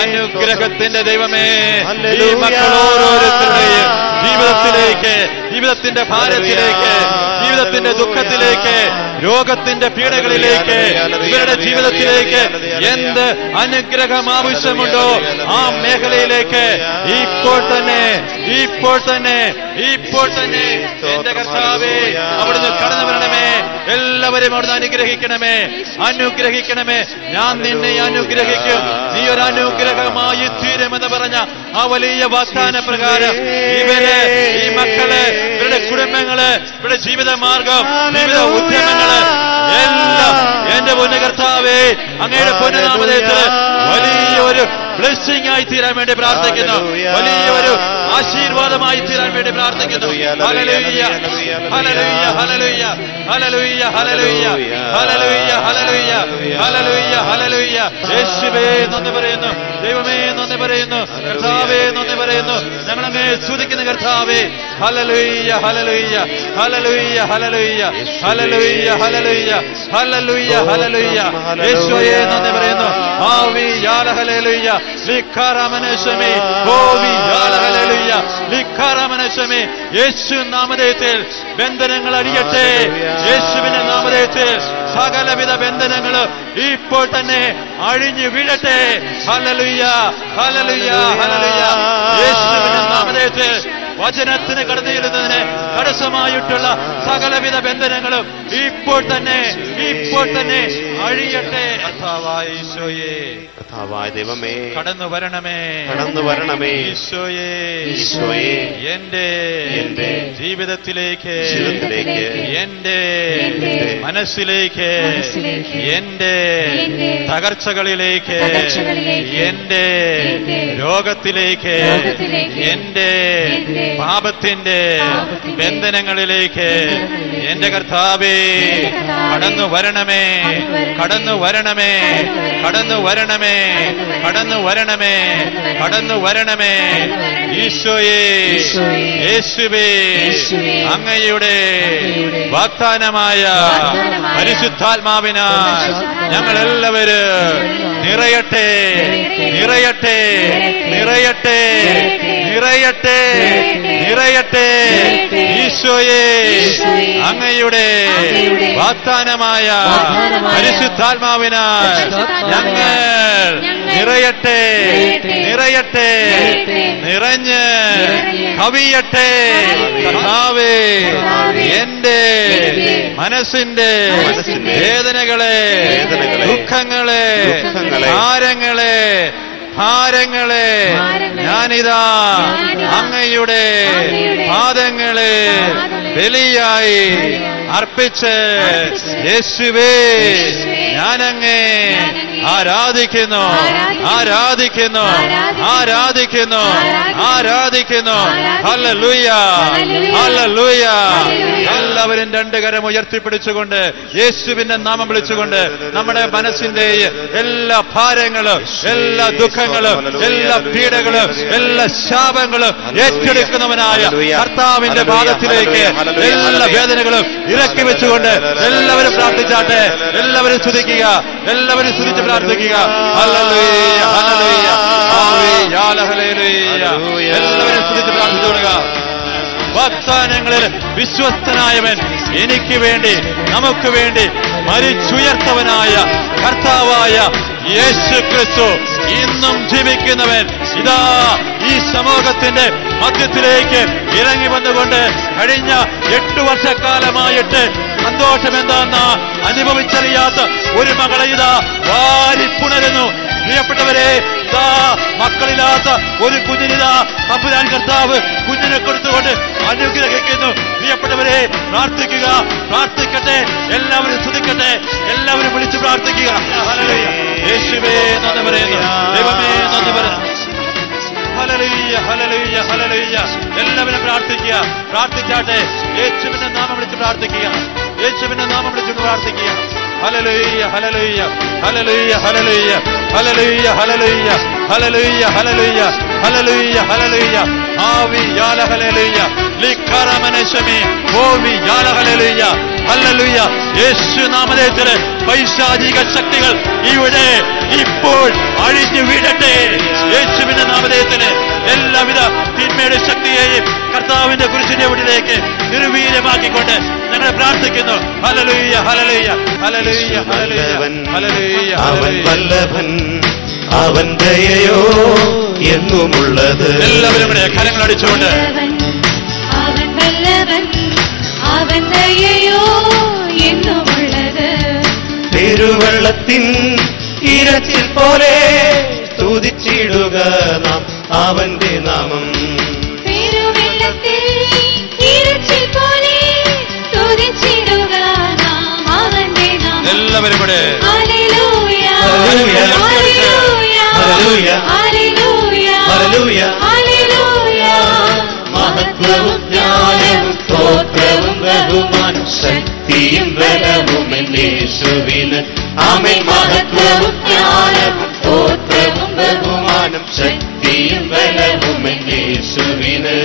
അനുഗ്രഹത്തിന്റെ ദൈവമേ, ഈ മക്കൾ ഓരോരുത്തരുടെയും ജീവിതത്തിന്റെ ഭാരത്തിലേക്ക്, ജീവിതത്തിന്റെ ദുഃഖത്തിലേക്ക്, രോഗത്തിന്റെ പീഡകളിലേക്ക്, ഇവരുടെ ജീവിതത്തിലേക്ക് എന്ത് അനുഗ്രഹം ആവശ്യമുണ്ടോ ആ മേഖലയിലേക്ക് ഇപ്പോൾ തന്നെ എന്റെ കർത്താവേ അവിടുന്ന് കടന്നു വരണമേ. എല്ലാവരും അവിടുന്ന് അനുഗ്രഹിക്കണമേ. ഞാൻ നിന്നെ അനുഗ്രഹിക്കും, നീ ഒരു അനുഗ്രഹമായി തീരുമെന്ന് പറഞ്ഞ ആ വലിയ വാഗ്ദാന പ്രകാരം ഈ മക്കള്, ഇവരുടെ കുടുംബങ്ങള്, ഇവരുടെ ജീവിത മാർഗം, ജീവിത ഉദ്യമങ്ങള് എല്ലാം എന്റെ പൊന്നു കർത്താവേ അങ്ങയുടെ പൊന്നുനാമത്തിൽ വലിയൊരു ബ്ലെസ്സിംഗ് ആയി തീരാൻ വേണ്ടി പ്രാർത്ഥിക്കുന്നു. വലിയൊരു ആശീർവാദമായി തീരാൻ വേണ്ടി പ്രാർത്ഥിക്കുന്നു. Hallelujah, hallelujah, hallelujah, hallelujah, hallelujah, hallelujah, hallelujah, hallelujah, hallelujah. യേശുവേ നന്ദി പറയുന്നു, ദൈവമേ നന്ദി പറയുന്നു, കർത്താവേ നന്ദി പറയുന്നു. ഞങ്ങളങ്ങേ സ്തുതിക്കുന്ന കർത്താവേ. Hallelujah, hallelujah, hallelujah, hallelujah, hallelujah, hallelujah, hallelujah, hallelujah. യേശുവേ നന്ദി പറയുന്നു. ആവി യാല ഹല്ലേലൂയ, ലിഖാരമനശമേ, ഓവി യാല ഹല്ലേലൂയ, ലിഖാരമനശമേ. യേശു നാമധേയത്തിൽ ബന്ധനങ്ങൾ അഴിയട്ടെ. യേശുവിന്റെ നാമധേയത്തിൽ സകലവിധ ബന്ധനങ്ങളും ഇപ്പോൾ തന്നെ അഴിഞ്ഞു വീഴട്ടെ. Hallelujah, hallelujah, hallelujah. യേശുവിന്റെ നാമധേയത്തിൽ വചനത്തിന് കടന്നു ചെല്ലുന്നതിന് തടസ്സമായിട്ടുള്ള സകലവിധ ബന്ധനങ്ങളും ഇപ്പോൾ തന്നെ അഴിയട്ടെ. കർത്താവായ ഈശോയേ, കർത്താവായ ദൈവമേ കടന്നു വരണമേ, ഈശോയേ, എന്റെ ജീവിതത്തിലേക്ക്, എന്റെ മനസ്സിലേക്ക്, എന്റെ തകർച്ചകളിലേക്ക്, എന്റെ രോഗത്തിലേക്ക്, എന്റെ പാപത്തിന്റെ ബന്ധനങ്ങളിലേക്ക് എന്റെ കർത്താവേ കടന്നു വരണമേ, കടന്നു വരണമേ, കടന്നു വരണമേ, കടന്നു വരണമേ, കടന്നു വരണമേ. ഈശോയേ, യേശുവേ, അങ്ങയുടെ വാഗ്ദാനമായ പരിശുദ്ധാത്മാവിനാൽ ഞങ്ങളെല്ലാവരും നിറയട്ടെ, നിറയട്ടെ, നിറയട്ടെ, നിറയട്ടെ, നിറയട്ടെ. ഈശോയേ, അങ്ങയുടെ വാഗ്ദാനമായ പരിശുദ്ധാത്മാവിനാൽ ഞങ്ങൾ നിറയട്ടെ, നിറയട്ടെ, നിറഞ്ഞ് കവിയട്ടെ. കർത്താവേ, എന്റെ മനസ്സിന്റെ വേദനകളെ, ദുഃഖങ്ങളെ, ഭാരങ്ങളെ ഞാനിതാ അങ്ങയുടെ പാദങ്ങളെ ബലിയായി അർപ്പിച്ച് യേശുവേ ഞാനങ്ങേ ആരാധിക്കുന്നു, ആരാധിക്കുന്നു, ആരാധിക്കുന്നു, ആരാധിക്കുന്നു. Hallelujah, hallelujah. എല്ലാ എല്ലാവരും രണ്ട് കരം ഉയർത്തിപ്പിടിച്ചുകൊണ്ട് യേശുവിന്റെ നാമം വിളിച്ചുകൊണ്ട് നമ്മുടെ മനസ്സിന്റെ എല്ലാ ഭാരങ്ങളും, എല്ലാ ദുഃഖങ്ങളും, എല്ലാ പീഡകളും, എല്ലാ ശാപങ്ങളും ഏറ്റെടുക്കുന്നവനായ കർത്താവിന്റെ പാദത്തിലേക്ക് എല്ലാ വേദനകളും ഇറക്കി വെച്ചുകൊണ്ട് എല്ലാവരും പ്രാർത്ഥിച്ചാട്ടെ. എല്ലാവരും സ്തുതിക്കുക, എല്ലാവരും സ്തുതിച്ച് പ്രാർത്ഥിക്കുക. Hallelujah, hallelujah, hallelujah. എല്ലാവരും സ്തുതിച്ച് പ്രാർത്ഥിച്ചു കൊടുക്കുക. വാഗ്ദാനങ്ങളിൽ വിശ്വസ്തനായവൻ, എനിക്ക് വേണ്ടി, നമുക്ക് വേണ്ടി മരിച്ചുയർത്തവനായ കർത്താവായ യേശു ക്രിസ്തു ഇന്നും ജീവിക്കുന്നവൻ ഇതാ ഈ സമൂഹത്തിന്റെ മധ്യത്തിലേക്ക് ഇറങ്ങി വന്നുകൊണ്ട് കഴിഞ്ഞ 8 വർഷക്കാലമായിട്ട് സന്തോഷം എന്താണെന്ന് അനുഭവിച്ചറിയാത്ത ഒരു മകളെ ഇതാ വാരിപ്പുണരുന്നു. പ്രിയപ്പെട്ടവരെ, ഇതാ മക്കളില്ലാത്ത ഒരു കുഞ്ഞിനിതാ തമ്പുരാൻ കർത്താവ് കുഞ്ഞിനെ കൊടുത്തുകൊണ്ട് അനുഗ്രഹിക്കുന്നു. പ്രിയപ്പെട്ടവരെ, പ്രാർത്ഥിക്കുക, പ്രാർത്ഥിക്കട്ടെ, എല്ലാവരും സ്തുതിക്കട്ടെ, എല്ലാവരും വിളിച്ചു പ്രാർത്ഥിക്കുക. യേശുവേ നന്ദി പറയുന്നു, ദൈവമേ നന്ദി പറയുന്നു. Hallelujah, hallelujah, hallelujah. എല്ലാവരും പ്രാർത്ഥിക്കുക, പ്രാർത്ഥിച്ചാട്ടെ. യേശുവിന്റെ നാമം വിളിച്ച് പ്രാർത്ഥിക്കുക, യേശുവിന്റെ നാമം വിളിച്ചുകൊണ്ട് പ്രാർത്ഥിക്കുക. Hallelujah, hallelujah, hallelujah, hallelujah, hallelujah, hallelujah, hallelujah, hallelujah, hallelujah, hallelujah. ആവി Yala hallelujah, ലിഖറമനശമി ഓവി Yala hallelujah, hallelujah. യേശു നാമത്തിൽ പൈശാചിക ശക്തികൾ ഇവിടെ ഇപ്പോൾ അഴിഞ്ഞു വീഴട്ടെ. യേശുവിന്റെ നാമത്തിൽ എല്ലാവിധ തിന്മയുടെ ശക്തിയെയും കർത്താവിന്റെ കുരിശിന്റെ വീട്ടിലേക്ക് നിർവീര്യമാക്കിക്കൊണ്ട് ഞങ്ങൾ പ്രാർത്ഥിക്കുന്നു. Hallelujah, hallelujah, hallelujah, hallelujah. അവൻ വല്ലഭൻ, അവൻ ദയയോ എന്നുമുള്ളത്. എല്ലാവരും ഇവിടെ കരങ്ങൾ അടിച്ചുകൊണ്ട് അവൻ വല്ലഭൻ, അവൻ ദയയോ എന്നുമുള്ളത്. പെരുവെള്ളത്തിൻ ഇരച്ചിൽ പോലെ സ്തുതിച്ചിടുക നാം അവന്റെ നാമം. പെരുവെള്ളത്തിൽ ഇരച്ചിൽ പോലെ സ്തുതിച്ചിടുക നാം അവന്റെ നാമം. എല്ലാവരും ഇവിടെ hallelujah, hallelujah, hallelujah, hallelujah, hallelujah. Hallelujah. മഹത്വവും ജ്ഞാനവും സ്തോത്രവും ബഹുമാനം ശക്തിയും ബലവും യേശുവിന്. ആമേൻ. മഹത്വവും ജ്ഞാനവും സ്തോത്രവും ബഹുമാനം ശക്തിയും ബലവും യേശുവിന്.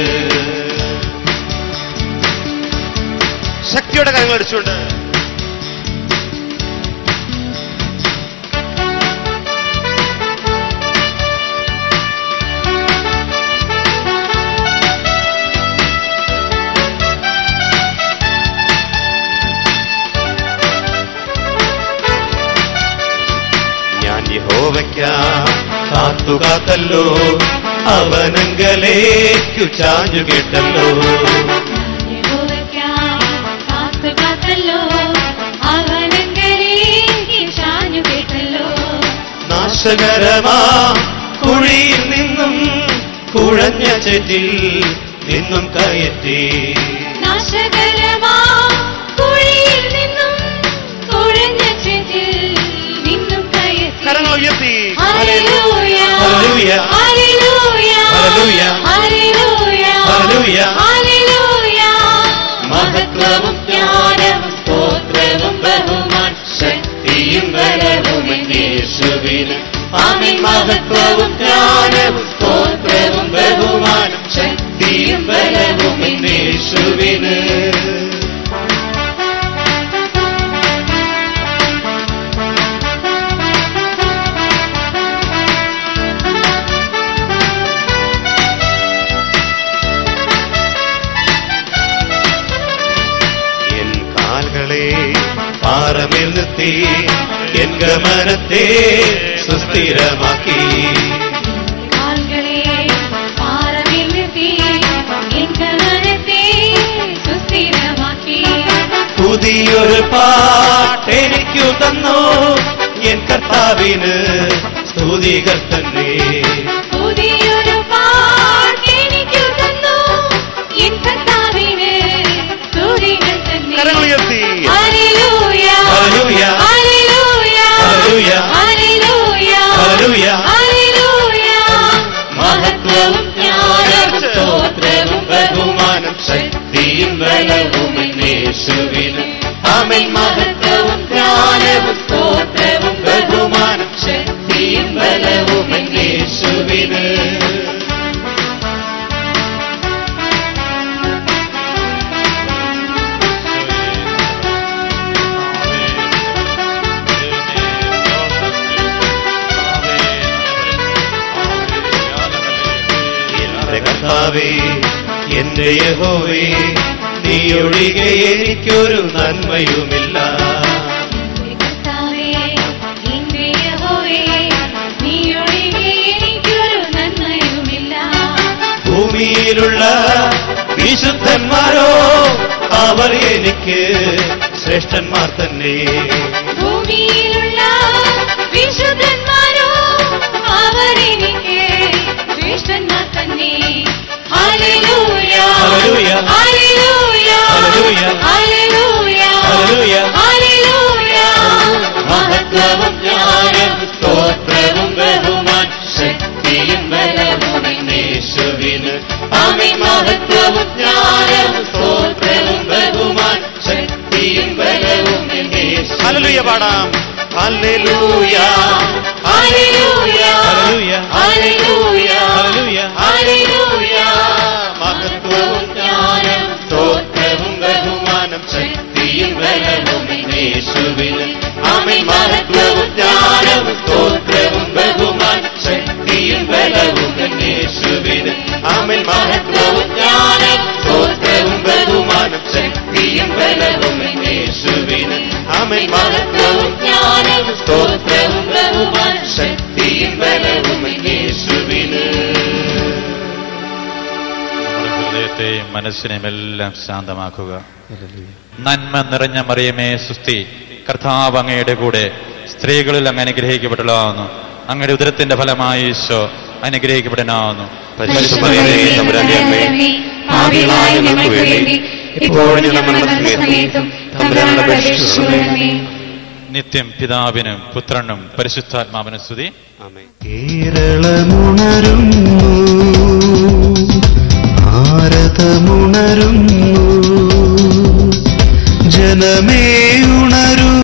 ശക്തിയുടെ കരങ്ങൾ അടിച്ചുകൊണ്ട് കാത്തുകാത്തല്ലോ, അവനങ്കലേക്കു ചാഞ്ഞു കേട്ടല്ലോ. നാശകരമാ കുഴിയിൽ നിന്നും കുഴഞ്ഞ ചെറ്റിൽ നിന്നും കയറ്റി. കരങ്ങൾ ഉയർത്തി. Hallelujah, hallelujah, hallelujah, hallelujah, hallelujah. മഹത്വവും ജ്ഞാനവും സ്തോത്രവും ബഹുമാൻ ശക്തിയും ബലവും യേശുവിന്. ആമേൻ. മഹത്വവും ജ്ഞാനവും സ്തോത്രവും ബഹുമാനും ശക്തിയും ബലവും യേശുവിന്. പാറമേൽ നിർത്തി എൻ ഗമനത്തെ സുസ്ഥിരമാക്കി. പുതിയൊരു പാട്ടെനിക്കു തന്നു എൻ കർത്താവിന് സ്തുതികൾ തന്നെ. പുതിയൊരു പാട്ടെനിക്കു തന്നു എൻ കർത്താവിന് സ്തുതികൾ തന്നെ. കരങ്ങൾ ഉയർത്തി. Hallelujah, hallelujah, hallelujah, hallelujah, hallelujah, hallelujah. Hallelujah. മഹത്വവും ജ്ഞാനവും സ്തോത്രവും ബഹുമാനം ശക്തിയും ബലവും യേശുവിന്. യേശുവിന് ആമേൻ. മഹത്വവും ജ്ഞാനവും സ്തോത്രവും ബഹുമാനം ശക്തിയും ബലവും യേശുവിന്. കർത്താവേ എന്റെ യഹോവേ, നീ ഒഴികെ എനിക്കൊരു നന്മയുമില്ല. കർത്താവേ, എന്റെ യഹോവേ, നീ ഒഴികെ എനിക്കൊരു നന്മയുമില്ല. ഭൂമിയിലുള്ള വിശുദ്ധന്മാരോ അവർ എനിക്ക് ശ്രേഷ്ഠന്മാർ തന്നെ. ഭൂമിയിലുള്ള വിശുദ്ധന്മാരോ അവർ എനിക്ക് ശ്രേഷ്ഠന്മാർ തന്നെ. Hallelujah, hallelujah, hallelujah, hallelujah, hallelujah, hallelujah, hallelujah. മഹത്വവും ജ്ഞാനവും സ്തോത്രവും ബഹുമാൻ ശക്തിയും ബലവും യേശുവിന് ആമേൻ. മഹത്വവും ജ്ഞാനവും സ്തോത്രവും ബഹുമാൻ ശക്തിയും ബലവും യേശുവിന്. ഹല്ലേലൂയ പാടാം. Hallelujah, hallelujah, hallelujah, hallelujah, hallelujah, hallelujah. മഹത്വവും ജ്ഞാനവും സ്തോത്രവും ബഹുമാനം ശക്തിയും ബലവും യേശുവിന് ആമേൻ. മഹത്വവും ജ്ഞാനവും സ്തോത്രവും ബഹുമാൻ ശക്തിയും ബലവും യേശുവിന് ആമേൻ. മഹത്വവും ജ്ഞാനവും സ്തോത്രവും ബഹുമാനം ശക്തിയും ബലവും യേശുവിന് ആമേൻ. മഹത്വവും ജ്ഞാനവും സ്തോത്രവും ബഹുമാൻ ശക്തിയും ബലവും യേശുവിന്. ഹൃദയത്തെയും മനസ്സിനെയും എല്ലാം ശാന്തമാക്കുക. നന്മ നിറഞ്ഞ മറിയമേ സുസ്തി, കർത്താവ് അങ്ങയുടെ കൂടെ സ്ത്രീകളിൽ അങ്ങ് അനുഗ്രഹിക്കപ്പെട്ടവളാവുന്നു. അങ്ങയുടെ ഉദരത്തിന്റെ ഫലമായി ഈശോ അനുഗ്രഹിക്കപ്പെടാവുന്നു. പാപികളായ ഞങ്ങൾക്ക് വേണ്ടി ഇപ്പോഴും ഞങ്ങളുടെ മരണസമയത്തും തമ്പുരാനോട് അപേക്ഷിച്ചുകൊള്ളണമേ. നിത്യം പിതാവിനും പുത്രനും പരിശുദ്ധാത്മാവിനും സ്തുതി. കേരളമുണരുന്നു, ഭാരതമുണരുന്നു, ജനമേ